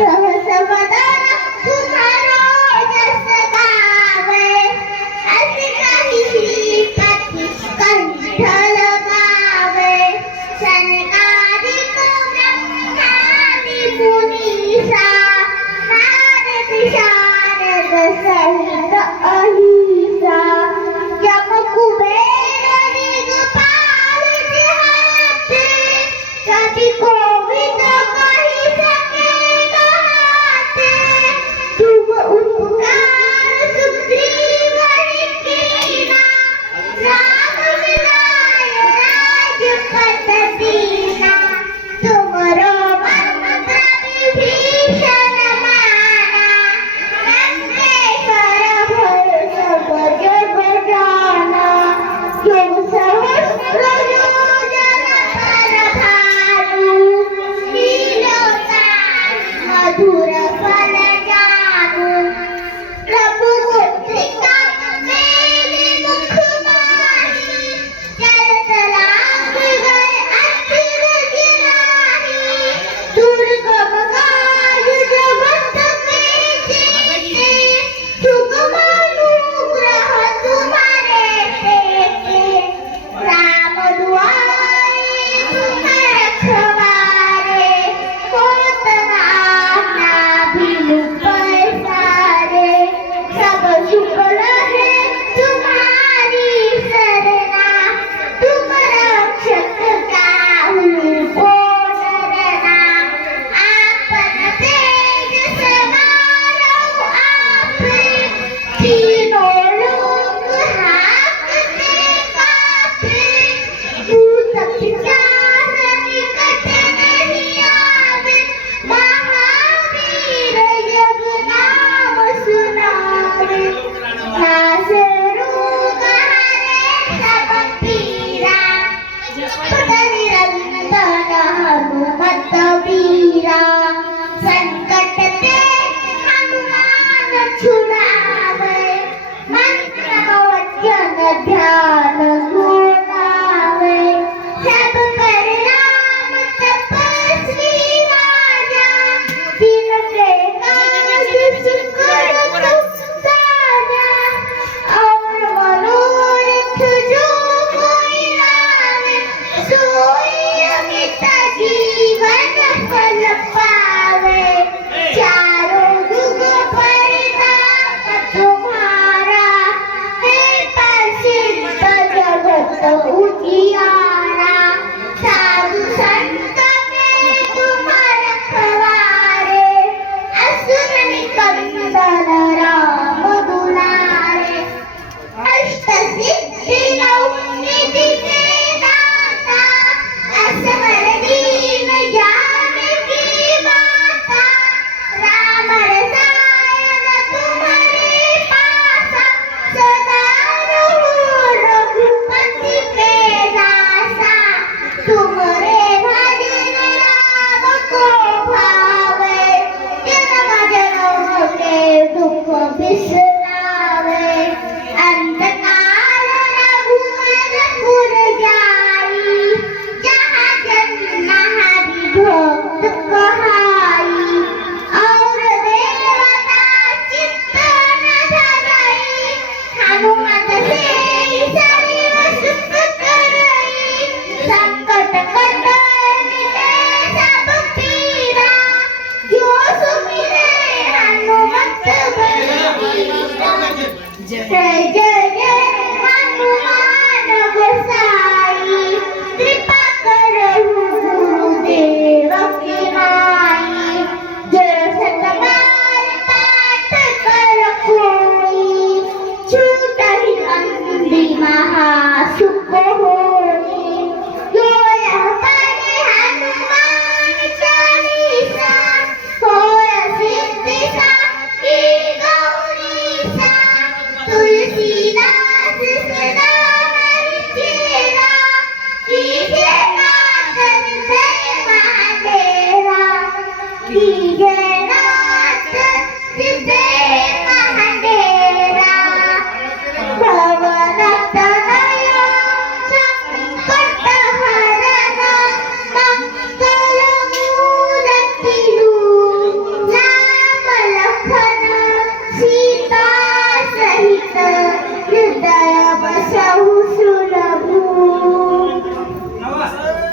सहसवदन तुम्हारो जस गावे, असे काही श्रीपती कंठल गावे. सनकादिक ब्रह्मादि मुनीसा, नारद शारद सहित अहिसा. यम कुबेर दिगपाल जिहाते, कवि कोविद कहि सके कहाते. तुम उपकार सुग्रीव ही कीना, राम मिलाय राजपद दीना. तुमरो मंत्र विभीषण माना, लंकेश्वर भय सब जग जाना. जो सहस्र योजन पर भानु, लील्योताहि मधुर फल जानु. प्रभु मुद्रिका मेली मुख माही, चलत लांघ गए असिर गिराही. दुर्गम काज जगत में जेते, सुगम अनुग्रह तुम्हारे तेते. राम दुआरे तुम रखवारे, होत न आज्ञा बिनु पैसारे. सब सुख लहे तुम्हारी सरना, तुम रक्षक काहू को डरना. आपन तेज समारो आपे, तीनों लोक हांकते कांपे. भूत पिशाच निकट नहीं आवे, महावीर जग नाम सुनावे. नासे रोग हरे सब पीरा, जपत निरंतर हनुमत वीरा. संकट ते हनुमान छुड़ावे, मंत्र वचन ध्यान सुनावे. सब पर राम तपस्वी राजा, जिनके काज सुकर तुम साजा. और मनोरथ जो कोई लावे, सोई अमित जीवन फल पावे. चारों युग परिताप तुम्हारा, है प्रसिद्ध जगत उजियारा. साधु संत के तुम रखवारे, असुर निकंदन राम दुलारे. अष्ट सिद्धि नौ निधि के दाता, असवर दीन जानकी माता. राम रसायन तुम्हारे पासा, सदा रहो रघुपति के दासा. तुमरे भजन राम को भावे, जन्म जन्म के दुख बिसरावे. अंतकाल रघुवर जाई, जहाँ जन्म हरि भक्त कहाई.